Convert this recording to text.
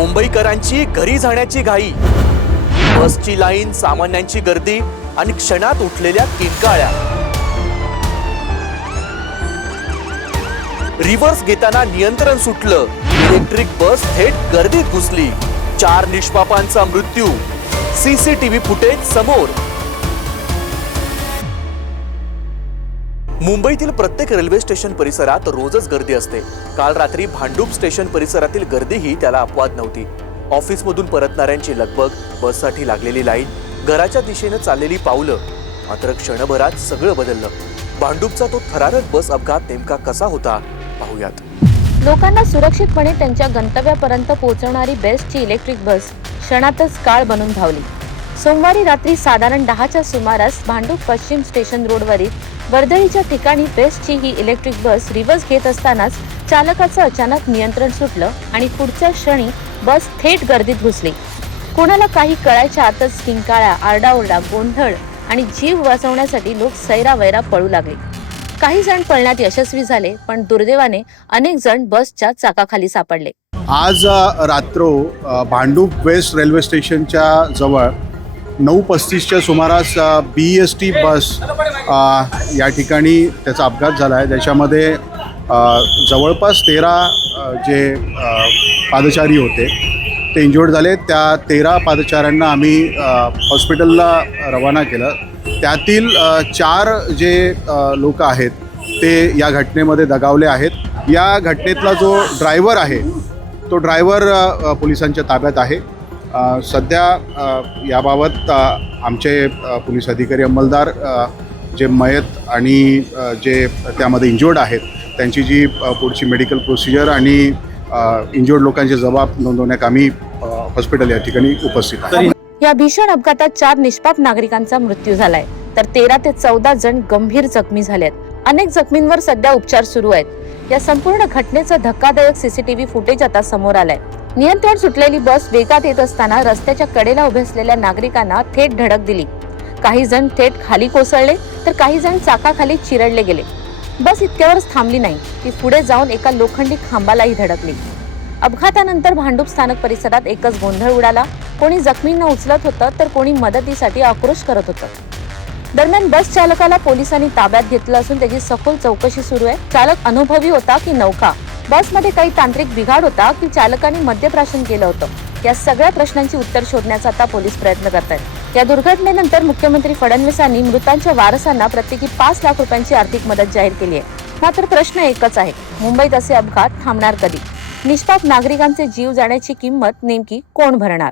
मुंबईकरांची घरी जाण्याची घाई, बसची लाईन, सामान्यांची गर्दी आणि क्षणात उठलेल्या किंकाळ्या। रिव्हर्स घेताना नियंत्रण सुटलं, इलेक्ट्रिक बस थेट गर्दीत घुसली। 4 निष्पापांचा मृत्यू, सीसीटीव्ही फुटेज समोर। मुंबईतील प्रत्येक रेल्वे स्टेशन परिसरात रोजच गर्दी असते। काल रात्री भांडूप स्टेशन परिसरातील गर्दीही त्याला अपवाद नव्हती। ऑफिसमधून परतणाऱ्यांची लगबग, बससाठी लागलेली लाईन, घराच्या दिशेने चाललेली पावलं। मात्र क्षणभरात सगळं बदललं। भांडूपचा तो थरारक बस अपघात नेमका कसा होता पाहूयात। लोकांना सुरक्षितपणे त्यांच्या गंतव्यापर्यंत पोहोचवणारी बेस्टची इलेक्ट्रिक बस क्षणातच काळ बनून धावली। सोमवारी रात्री साधारण 10च्या सुमारास भांडूप पश्चिम स्टेशन रोडवरील वर्दळीच्या ठिकाणी बेस्टची ही इलेक्ट्रिक बस रिव्हर्स घेत असतानाच चालकाचं अचानक नियंत्रण सुटलं आणि पुढच्या क्षणी बस थेट गर्दीत घुसली। कोणाला काही कळायच्या आतच किंकाळ्या, आरडाओरडा, गोंधळ आणि जीव वाचवण्यासाठी लोक सैरावैरा पळू लागले। काही जण पळण्यात यशस्वी झाले, पण दुर्दैवाने अनेक जण बसच्या चाकाखाली सापडले। आज रात्र भांडूप वेस्ट रेल्वे स्टेशनच्या जवळ 9:35च्या सुमारास BEST बस या ठिकाणी त्याचा अपघात झाला आहे। त्याच्यामध्ये जवळपास 13 जे पादचारी होते ते इंज्युअर्ड झाले। त्या 13 पादचाऱ्यांना आम्ही हॉस्पिटलला रवाना केलं। त्यातील 4 जे लोक आहेत ते या घटनेमध्ये दगावले आहेत। या घटनेतला जो ड्रायव्हर आहे तो ड्रायव्हर पोलिसांच्या ताब्यात आहे। सध्या याबाबत आमचे पोलीस अधिकारी अंमलदार जे मयत आणि जे त्यामध्ये इंज्युअर्ड आहेत त्यांची जी पुढची मेडिकल प्रोसिजर आणि इंज्युअर्ड लोकांचे जबाब नोंदवण्यात आम्ही हॉस्पिटल या ठिकाणी उपस्थित आहे। या भीषण अपघातात 4 निष्पाप नागरिकांचा मृत्यू झालाय, तर 13 ते 14 जण गंभीर जखमी झालेत। अनेक जखमींवर सध्या उपचार सुरू आहेत। या संपूर्ण घटनेचं धक्कादायक सीसीटीव्ही फुटेज आता समोर आलंय। नियंत्रण सुटलेली बस वेगात येत असताना रस्त्याच्या कडेला उभे असलेल्या नागरिकांना थेट धडक दिली। काही जण थेट खाली कोसळले, तर काही जण चाकाखाली चिरडले गेले। बस इतक्यावरच थांबली नाही, ती पुढे जाऊन एका लोखंडी खांबालाही धडकली। अपघातानंतर भांडूप स्थानक परिसरात एकच गोंधळ उडाला। कोणी जखमींना उचलत होतं, तर कोणी मदतीसाठी आक्रोश करत होतं। दरम्यान बस चालकाला पोलिसांनी ताब्यात घेतलं असून त्याची सखोल चौकशी सुरू आहे। चालक अनुभवी होता की नौका? बसमध्ये काही तांत्रिक बिघाड होता की चालकाने मद्यप्राशन केलं होतं? या सगळ्या प्रश्नांची उत्तर शोधण्याचा आता पोलीस प्रयत्न करत आहेत। या दुर्घटनेनंतर मुख्यमंत्री फडणवीसांनी मृतांच्या वारसांना प्रत्येकी 5 लाख रुपयांची आर्थिक मदत जाहीर केली आहे। मात्र प्रश्न एकच आहे, मुंबईत असे अपघात थांबणार कधी? निष्पाप नागरिकांचे जीव जाण्याची किंमत नेमकी कोण भरणार?